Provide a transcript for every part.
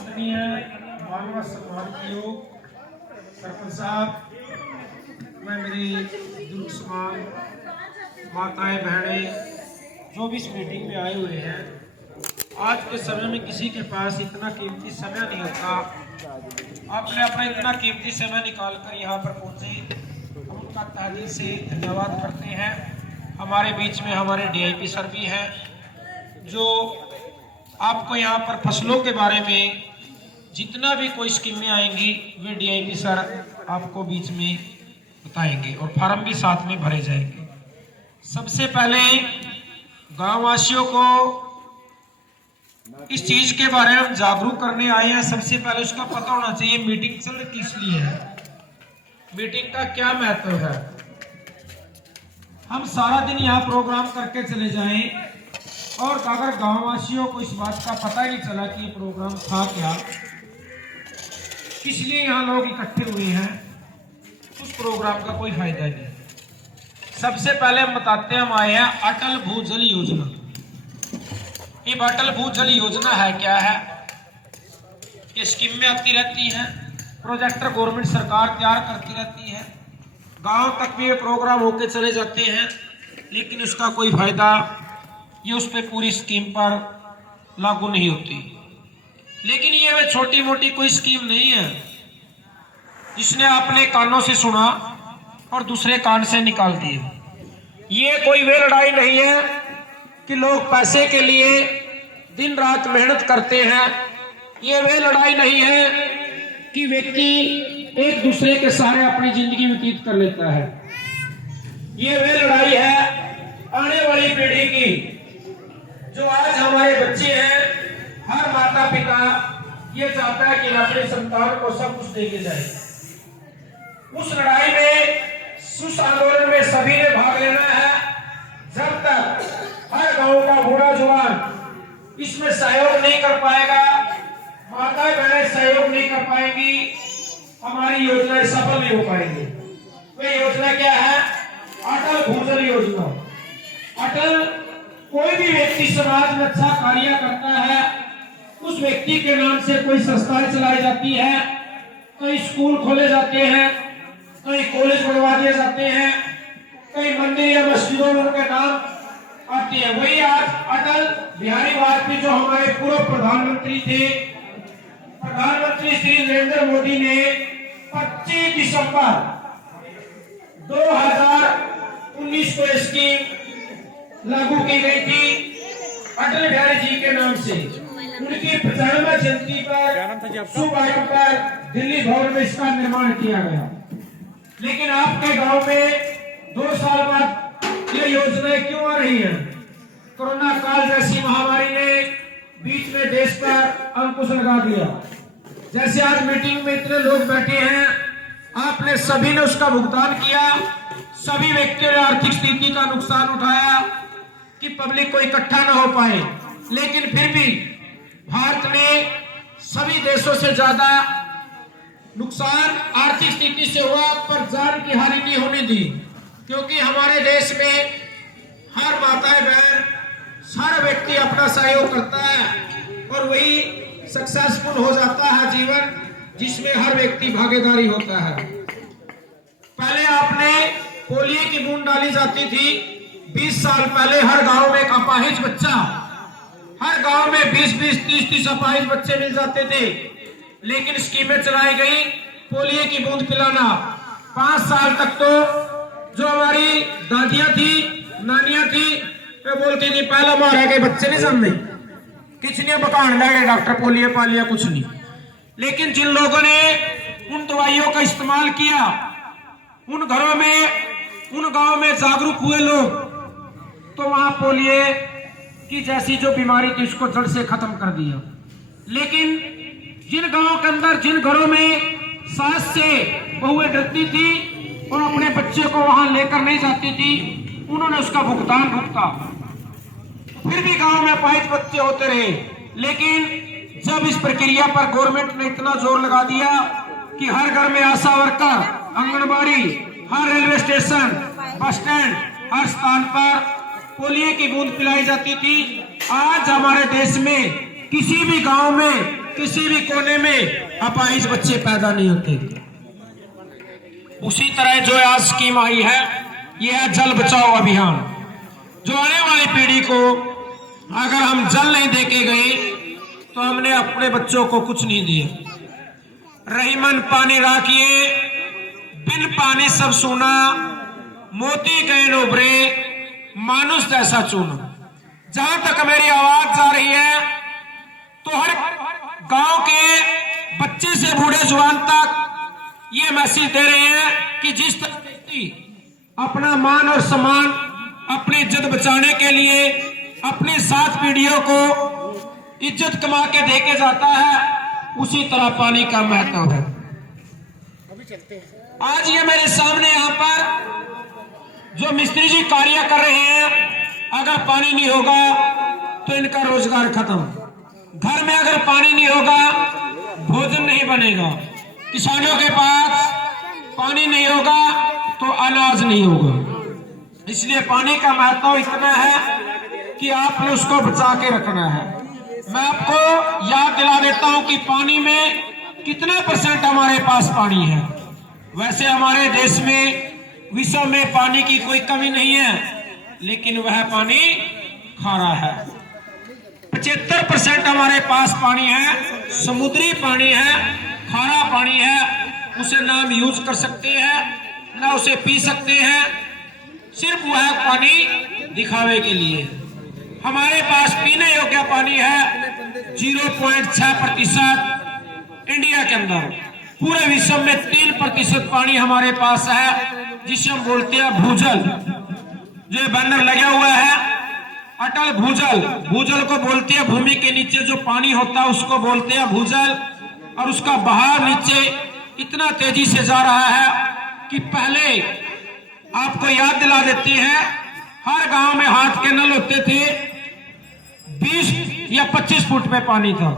आदरणीय मानव सम्मानियों, सरपंच साहब, मैं मेरी दुर्गसमान माताएं बहनें जो भी इस मीटिंग में आए हुए हैं, आज के समय में किसी के पास इतना कीमती समय नहीं होता। आपने अपना इतना कीमती समय निकाल कर यहाँ पर पहुँचे, हम उनका तहे दिल से धन्यवाद करते हैं। हमारे बीच में हमारे डीआईपी सर भी हैं जो आपको यहाँ पर फसलों के बारे में जितना भी कोई स्कीमें आएंगी वे डीआईपी सर आपको बीच में बताएंगे और फार्म भी साथ में भरे जाएंगे। सबसे पहले गांव वासियों को इस चीज के बारे में हम जागरूक करने आए हैं। सबसे पहले उसका पता होना चाहिए मीटिंग चल रही किस लिए है, मीटिंग का क्या महत्व है। हम सारा दिन यहाँ प्रोग्राम करके चले जाएं और अगर गांव वासियों को इस बात का पता ही नहीं चला कि ये प्रोग्राम था क्या, किस लिए यहाँ लोग इकट्ठे हुए हैं, उस प्रोग्राम का कोई फायदा नहीं। सबसे पहले हम बताते हैं, हम आए हैं अटल भूजल योजना। ये अटल भूजल योजना है क्या है? ये स्कीमें आती रहती हैं, प्रोजेक्टर गवर्नमेंट सरकार तैयार करती रहती है, गांव तक भी ये प्रोग्राम होके चले जाते हैं, लेकिन उसका कोई फायदा ये उस पर पूरी स्कीम पर लागू नहीं होती। लेकिन ये वे छोटी मोटी कोई स्कीम नहीं है जिसने आपने कानों से सुना और दूसरे कान से निकाल दिए। ये कोई वे लड़ाई नहीं है कि लोग पैसे के लिए दिन रात मेहनत करते हैं। ये वे लड़ाई नहीं है कि व्यक्ति एक दूसरे के सहारे अपनी जिंदगी व्यतीत कर लेता है। ये वे लड़ाई है आने वाली पीढ़ी की। जो आज हमारे बच्चे हैं, हर माता पिता ये चाहता है कि अपने संतान को सब कुछ देके जाए। उस लड़ाई में, उस आंदोलन में सभी ने भाग लेना है। जब तक हर गांव का बूढ़ा जवान इसमें सहयोग नहीं कर पाएगा, माताएं बहनें सहयोग नहीं कर पाएंगी, हमारी योजनाएं सफल नहीं हो पाएंगी। वह योजना क्या है? अटल भूजल योजना। अटल कोई भी व्यक्ति समाज में अच्छा कार्य करता है, उस व्यक्ति के नाम से कोई संस्थाएं चलाई जाती है, कई स्कूल खोले जाते हैं, कई कॉलेज बनवा दिए जाते हैं, कई मंदिर या मस्जिदों में उनके नाम आते हैं। वही आज अटल बिहारी वाजपेयी जो हमारे पूर्व प्रधानमंत्री थे, प्रधानमंत्री श्री नरेंद्र मोदी ने 25 दिसंबर 2019 को स्कीम लागू की गई थी अटल बिहारी जी के नाम से। उनकी 95 जयंती पर शुभ आयोजन पर दिल्ली भवन में इसका निर्माण किया गया। लेकिन आपके गांव में 2 साल बाद ये योजनाएं क्यों आ रही हैं? कोरोना काल जैसी महामारी ने बीच में देश पर अंकुश लगा दिया। जैसे आज मीटिंग में इतने लोग बैठे हैं, आपने सभी ने उसका भुगतान किया, सभी व्यक्तियों ने आर्थिक स्थिति का नुकसान उठाया कि पब्लिक को इकट्ठा न हो पाए। लेकिन फिर भी भारत ने सभी देशों से ज्यादा नुकसान आर्थिक स्थिति से हुआ, पर जान की हानि नहीं होने दी, क्योंकि हमारे देश में हर माताएं बहन, हर व्यक्ति अपना सहयोग करता है और वही सक्सेसफुल हो जाता है जीवन जिसमें हर व्यक्ति भागीदारी होता है। पहले आपने पोलियो की बूंद डाली जाती थी। 20 साल पहले हर गांव में एक अपाहिज बच्चा, हर गांव में 20-20, 30-30 अपाहिज बच्चे मिल जाते थे। लेकिन स्कीमें चलाई गई, पोलियो की बूंद पिलाना। 5 साल तक तो जो हमारी दादियां थी, नानियां थी, वे बोलती थी पहला मारा के बच्चे नहीं सामने किचने बकान लगे, डॉक्टर पोलियो पालिया कुछ नहीं। लेकिन जिन लोगों ने उन दवाइयों का इस्तेमाल किया, उन घरों में, उन गांव में जागरूक हुए लोग, तो वहां पोलियो की जैसी जो बीमारी थी उसको जड़ से खत्म कर दिया। लेकिन जिन गांवों के अंदर, जिन घरों में सास से बहुएं डरती थी और अपने बच्चे को वहां लेकर नहीं जाती थी, उन्होंने उसका भुगतान भुगता। फिर भी गांव में अपाहिज बच्चे होते रहे। लेकिन जब इस प्रक्रिया पर गवर्नमेंट ने इतना जोर लगा दिया कि हर घर में आशा वर्कर, आंगनबाड़ी, हर रेलवे स्टेशन, बस स्टैंड, हर स्थान पर पोलियो की बूंद पिलाई जाती थी। आज हमारे देश में किसी भी गांव में किसी भी कोने में अपाहिज बच्चे पैदा नहीं होते। उसी तरह जो आज स्कीम आई है, यह है जल बचाओ अभियान। जो आने वाली पीढ़ी को अगर हम जल नहीं देके गए तो हमने अपने बच्चों को कुछ नहीं दिया। रहीमन पानी राखिए, बिन पानी सब सूना, मोती गए उभरे, मानुष जैसा चूना। जहां तक मेरी आवाज जा रही है तो हर गांव के बच्चे से बूढ़े जवान तक ये मैसेज दे रहे हैं कि जिस तरह व्यक्ति अपना मान और सम्मान, अपनी इज्जत बचाने के लिए अपनी 7 पीढ़ियों को इज्जत कमा के देके जाता है, उसी तरह पानी का महत्व है। आज ये मेरे सामने यहाँ पर जो मिस्त्री जी कार्य कर रहे हैं, अगर पानी नहीं होगा तो इनका रोजगार खत्म। घर में अगर पानी नहीं होगा, भोजन नहीं बनेगा। किसानों के पास पानी नहीं होगा तो अनाज नहीं होगा। इसलिए पानी का महत्व इतना है कि आपने उसको बचा के रखना है। मैं आपको याद दिला देता हूं कि पानी में कितना % हमारे पास पानी है। वैसे हमारे देश में, विश्व में पानी की कोई कमी नहीं है, लेकिन वह पानी खारा है। 75% हमारे पास पानी है, समुद्री पानी है, खारा पानी है। उसे ना हम यूज कर सकते हैं, ना उसे पी सकते हैं, सिर्फ वह पानी दिखावे के लिए। हमारे पास पीने योग्य पानी है 0.6% इंडिया के अंदर। पूरे विश्व में 3% पानी हमारे पास है, जिसे हम बोलते हैं भूजल। जो बैनर लगा हुआ है अटल भूजल, भूजल को बोलते हैं भूमि के नीचे जो पानी होता है उसको बोलते हैं भूजल। और उसका बहाव नीचे इतना तेजी से जा रहा है कि पहले आपको याद दिला देते हैं, हर गांव में हाथ के नल होते थे, 20 या 25 फुट पे पानी था।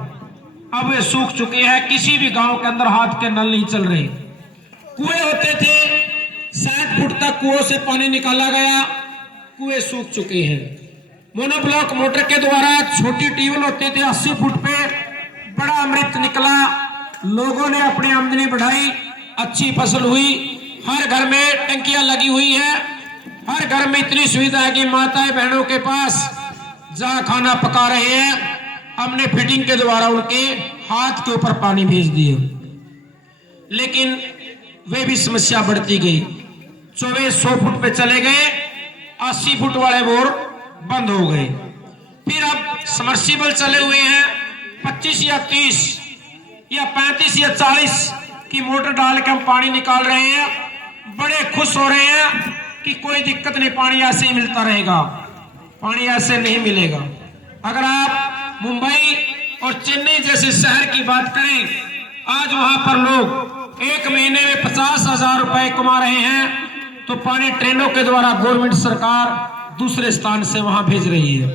अब वे सूख चुके हैं, किसी भी गांव के अंदर हाथ के नल नहीं चल रहे। कुएं होते थे, 60 फुट तक कुओं से पानी निकाला गया, कुएं सूख चुके हैं। मोनोब्लॉक मोटर के द्वारा छोटी ट्यूबवेल होते थे 80 फुट पे, बड़ा अमृत निकला, लोगों ने अपनी आमदनी बढ़ाई, अच्छी फसल हुई। हर घर में टंकियां लगी हुई है, हर घर में इतनी सुविधा है कि माताएं बहनों के पास जहां खाना पका रहे हैं, हमने फिटिंग के द्वारा उनके हाथ के ऊपर पानी भेज दिए। लेकिन वे भी समस्या बढ़ती गई। 2400 फुट पे चले गए, 80 फुट वाले बोर बंद हो गए। फिर अब समर्सिबल चले हुए हैं, 25 या 30 या 35 या 40 की मोटर डाल के हम पानी निकाल रहे हैं। बड़े खुश हो रहे हैं कि कोई दिक्कत नहीं, पानी ऐसे ही मिलता रहेगा। पानी ऐसे नहीं मिलेगा। अगर आप मुंबई और चेन्नई जैसे शहर की बात करें, आज वहां पर लोग 1 महीने में 50,000 रुपए कमा रहे हैं, तो पानी ट्रेनों के द्वारा गवर्नमेंट सरकार दूसरे स्थान से वहां भेज रही है।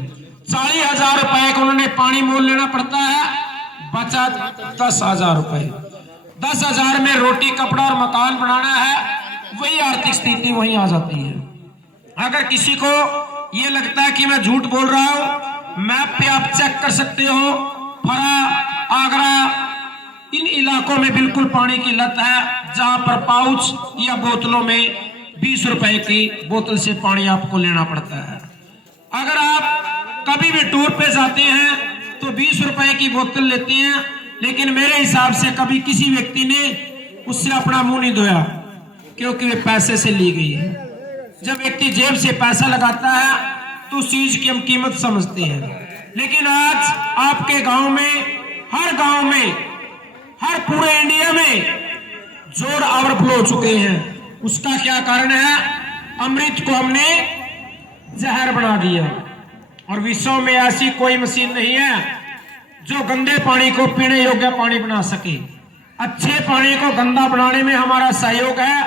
40,000 रुपए का उन्होंने पानी मोल लेना पड़ता है, बचा 10,000 रुपए। 10,000 में रोटी, कपड़ा और मकान बनाना है, वही आर्थिक स्थिति वहीं आ जाती है। अगर किसी को ये लगता है कि मैं झूठ बोल रहा हूं, मैप पे आप चेक कर सकते हो, फरा, आगरा, इन इलाकों में बिल्कुल पानी की लत है, जहां पर पाउच या बोतलों में 20 रुपए की बोतल से पानी आपको लेना पड़ता है। अगर आप कभी भी टूर पे जाते हैं तो 20 रुपए की बोतल लेते हैं, लेकिन मेरे हिसाब से कभी किसी व्यक्ति ने उससे अपना मुंह नहीं धोया, क्योंकि वे पैसे से ली गई है। जब व्यक्ति जेब से पैसा लगाता है तो उस चीज की हम कीमत समझते हैं। लेकिन आज आपके गांव में, हर पूरे इंडिया में जोड़ ओवरफ्लो हो चुके हैं। उसका क्या कारण है? अमृत को हमने जहर बना दिया। और विश्व में ऐसी कोई मशीन नहीं है जो गंदे पानी को पीने योग्य पानी बना सके। अच्छे पानी को गंदा बनाने में हमारा सहयोग है,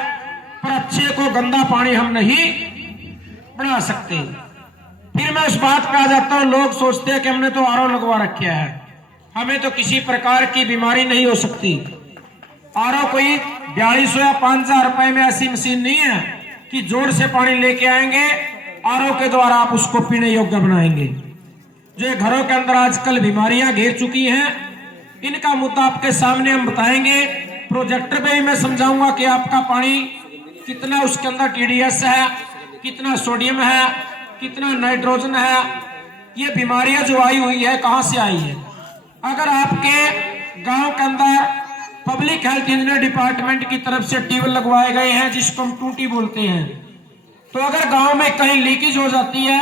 पर अच्छे को गंदा पानी हम नहीं बना सकते। फिर मैं उस बात पे आ जाता हूं, लोग सोचते हैं कि हमने तो आरओ लगवा रखा है, हमें तो किसी प्रकार की बीमारी नहीं हो सकती। आरओ कोई 4200 या 5,000 रुपए में ऐसी मशीन नहीं है कि जोड़ से पानी लेके आएंगे, आरओ के द्वारा आप उसको पीने योग्य बनाएंगे। जो घरों के अंदर आजकल बीमारियां घेर चुकी हैं, इनका मुद्दा आपके सामने हम बताएंगे। प्रोजेक्टर पे भी मैं समझाऊंगा कि आपका पानी कितना उसके अंदर TDS है, कितना सोडियम है, कितना नाइट्रोजन है, ये बीमारियां जो आई हुई है कहां से आई है। अगर आपके गांव के अंदर पब्लिक हेल्थ इंजीनियर डिपार्टमेंट की तरफ से ट्यूबवेल लगवाए गए हैं जिसको हम टूटी बोलते हैं, तो अगर गांव में कहीं लीकेज हो जाती है,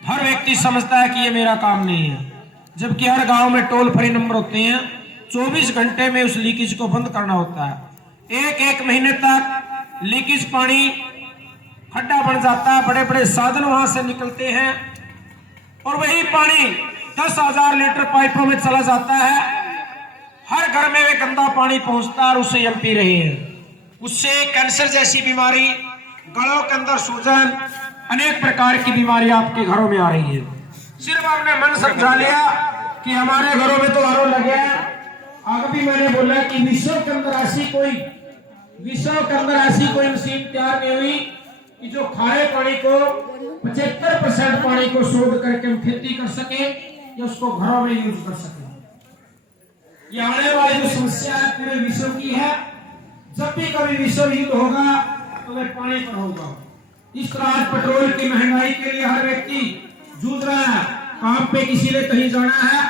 हर व्यक्ति समझता है कि ये मेरा काम नहीं है, जबकि हर गांव में टोल फ्री नंबर होते हैं। 24 घंटे में उस लीकेज को बंद करना होता है। एक महीने तक लीकेज पानी खड्डा बन जाता है, बड़े बड़े साधन वहां से निकलते हैं और वही पानी 10,000 लीटर पाइपों में चला जाता है। हर घर में वे गंदा पानी पहुंचता है और उसे हम पी रहे हैं। उससे कैंसर जैसी बीमारी, गलों के अंदर सूजन, अनेक प्रकार की बीमारी आपके घरों में आ रही है। सिर्फ आपने मन समझा लिया कि हमारे घरों में तो आरओ लग गया। आगे भी मैंने बोला कि विश्व के अंदर ऐसी कोई मशीन तैयार नहीं हुई कि जो खारे पानी को 75% पानी को शोध करके हम खेती कर सके या उसको घरों में यूज कर सके। ये आने वाली जो समस्या है पूरे विश्व की है। जब भी कभी विश्व युद्ध होगा तो वह पानी पर होगा। इस तरह आज पेट्रोल की महंगाई के लिए हर व्यक्ति जूझ रहा है। काम पे किसी ने कहीं जाना है,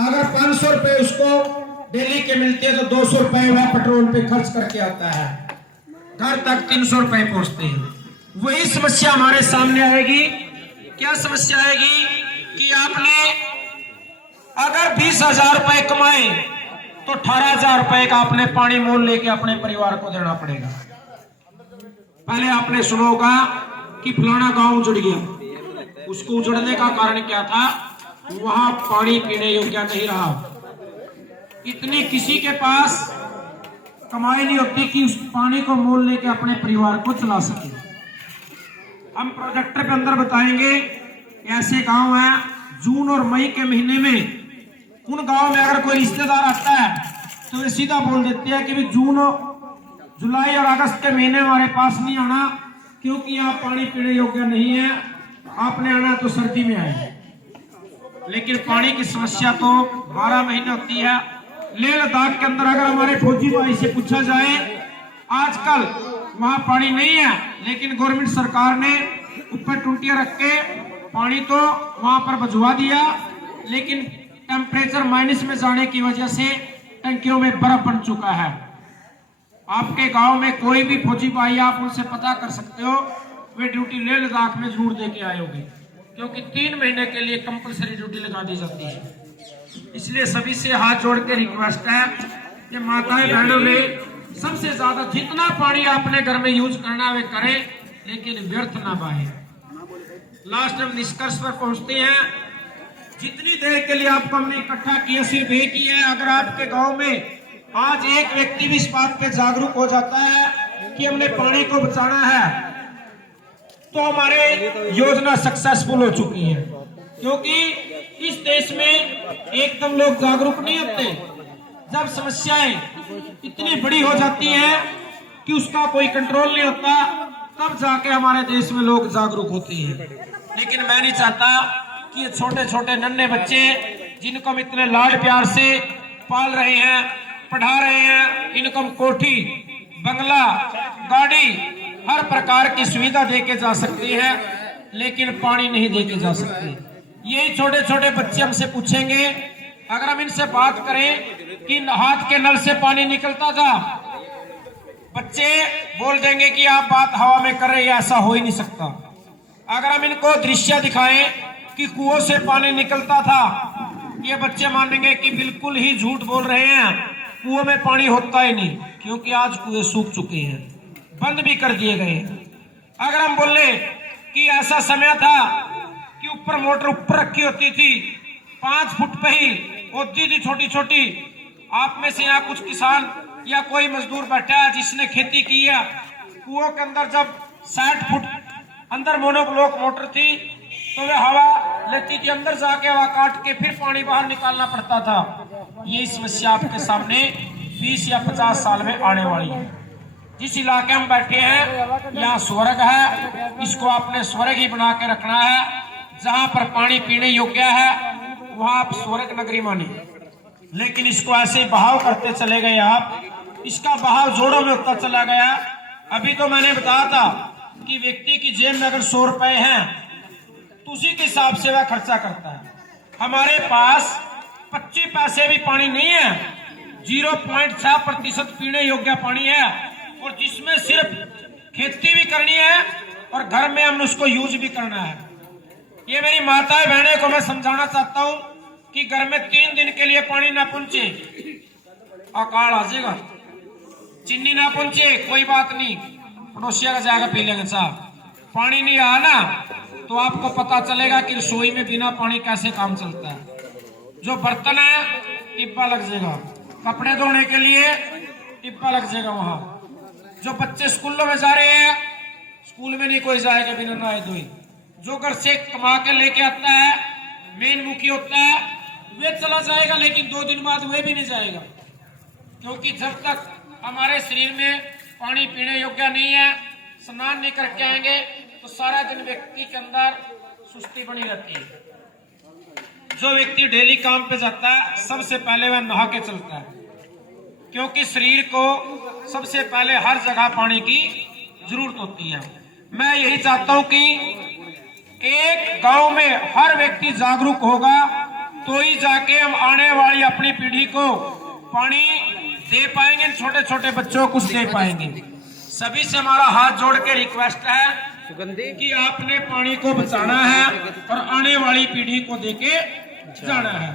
अगर 500 रुपए उसको डेली के मिलते हैं तो 200 रुपए वह पेट्रोल पे खर्च करके आता है, घर तक 300 रुपए पहुंचते हैं। वही समस्या हमारे सामने आएगी। क्या समस्या आएगी कि आपने अगर 20,000 रुपए कमाए तो 18,000 रुपए का आपने पानी मोल लेके अपने परिवार को देना पड़ेगा। पहले आपने सुना होगा कि फलाना गांव उजड़ गया। उसको उजड़ने का कारण क्या था? वहां पानी पीने योग्य नहीं रहा। इतनी किसी के पास कमाई नहीं होती कि उस पानी को मोल लेके अपने परिवार को चला सके। हम प्रोजेक्टर के अंदर बताएंगे ऐसे गांव हैं जून और मई के महीने में उन गांव में अगर कोई रिश्तेदार आता है तो वे सीधा बोल देते हैं कि जून, जुलाई और अगस्त के महीने हमारे पास नहीं आना क्योंकि यहाँ पानी पीने योग्य नहीं है, आपने आना तो सर्दी में आए। लेकिन पानी की समस्या तो 12 महीने होती है। लेह लद्दाख के अंदर अगर हमारे फौजी भाई से पूछा जाए, आजकल वहां पानी नहीं है लेकिन गवर्नमेंट सरकार ने ऊपर टूटियां रख के पानी तो वहां पर भिजवा दिया, लेकिन टेम्परेचर माइनस में जाने की वजह से टंकियों में बर्फ बन चुका है। आपके गांव में कोई भी फौजी भाई, आप उनसे पता कर सकते हो, वे ड्यूटी लेह लद्दाख में जरूर दे के आए होंगे क्योंकि 3 महीने के लिए कंपलसरी ड्यूटी लगा दी जाती है। इसलिए सभी से हाथ जोड़ के रिक्वेस्ट है कि माताएं बहनों में सबसे ज्यादा जितना पानी आपने घर में यूज करना है वे करें, लेकिन व्यर्थ ना बहाएं। लास्ट में निष्कर्ष पर पहुंचते हैं। जितनी देर के लिए आपको हमने इकट्ठा किया सिर्फ एक ही है। अगर आपके गांव में आज एक व्यक्ति भी इस बात पे जागरूक हो जाता है कि हमने पानी को बचाना है तो हमारे योजना सक्सेसफुल हो चुकी है। क्योंकि इस देश में एकदम लोग जागरूक नहीं होते। जब समस्याएं इतनी बड़ी हो जाती हैं कि उसका कोई कंट्रोल नहीं होता, तब जाके हमारे देश में लोग जागरूक होते हैं। लेकिन मैं नहीं चाहता कि ये छोटे छोटे नन्हे बच्चे जिनको हम इतने लाड प्यार से पाल रहे हैं, पढ़ा रहे हैं, इनको हम कोठी, बंगला, गाड़ी, हर प्रकार की सुविधा देके जा सकते हैं, लेकिन पानी नहीं देके जा सकते। यही छोटे छोटे बच्चे हमसे पूछेंगे, अगर हम इनसे बात करें कि हाथ के नल से पानी निकलता था, बच्चे बोल देंगे कि आप बात हवा में कर रहे हैं, ऐसा हो ही नहीं सकता। अगर हम इनको दृश्य दिखाएं कि कुओं से पानी निकलता था, ये बच्चे मानेंगे कि बिल्कुल ही झूठ बोल रहे हैं, कुओं में पानी होता ही नहीं, क्योंकि आज कुएं सूख चुके हैं, बंद भी कर दिए गए। अगर हम बोले कि ऐसा समय था कि ऊपर मोटर ऊपर रखी होती थी, 5 फुट पे ही होती थी छोटी छोटी, आप में से यहाँ कुछ किसान या कोई मजदूर बैठा है जिसने खेती की है, कुओं के अंदर जब 60 फुट अंदर मोनोब्लॉक मोटर थी तो वे हवा लेती थी, अंदर जाके हवा काट के फिर पानी बाहर निकालना पड़ता था। ये समस्या आपके सामने 20 या 50 साल में आने वाली है। जिस इलाके में बैठे हैं यहाँ स्वर्ग है, इसको आपने स्वर्ग ही बना के रखना है। जहाँ पर पानी पीने योग्य है वहाँ आप स्वर्ग नगरी मानिए। लेकिन इसको ऐसे बहाव करते चले गए आप, इसका बहाव जोड़ों में होता चला गया। अभी तो मैंने बताया था कि व्यक्ति की जेब में अगर 100 रुपए हैं तो उसी के हिसाब से वह खर्चा करता है। हमारे पास 25 पैसे भी पानी नहीं है, 0.6% पीने योग्य पानी है, और जिसमें सिर्फ खेती भी करनी है और घर में हमने उसको यूज भी करना है। ये मेरी माताएं बहनें को मैं समझाना चाहता हूं कि घर में 3 दिन के लिए पानी ना पहुंचे, अकाल आ जाएगा। चीनी ना पहुंचे कोई बात नहीं, पड़ोसिया का जाएगा पी लेंगे साहब। पानी नहीं आया ना तो आपको पता चलेगा कि रसोई में बिना पानी कैसे काम चलता है। जो बर्तन है टिब्बा लग जाएगा, कपड़े धोने के लिए टिब्बा लग जाएगा वहां। जो बच्चे स्कूलों में जा रहे हैं, स्कूल में नहीं कोई जाएगा बिना नहाए धोए। जो घर से कमा के लेके आता है, मेन मुखी होता है, वे चला जाएगा, लेकिन 2 दिन बाद वे भी नहीं जाएगा, क्योंकि जब तक हमारे शरीर में पानी पीने योग्य नहीं है, स्नान नहीं करके आएंगे तो सारा दिन व्यक्ति के अंदर सुस्ती बनी रहती है। जो व्यक्ति डेली काम पे जाता है सबसे पहले वह नहा के चलता है, क्योंकि शरीर को सबसे पहले हर जगह पानी की जरूरत होती है। मैं यही चाहता हूं कि एक गांव में हर व्यक्ति जागरूक होगा तो ही जाके हम आने वाली अपनी पीढ़ी को पानी दे पाएंगे, छोटे छोटे बच्चों को कुछ दे पाएंगे। सभी से हमारा हाथ जोड़ के रिक्वेस्ट है कि आपने पानी को बचाना है और आने वाली पीढ़ी को देके जाना है।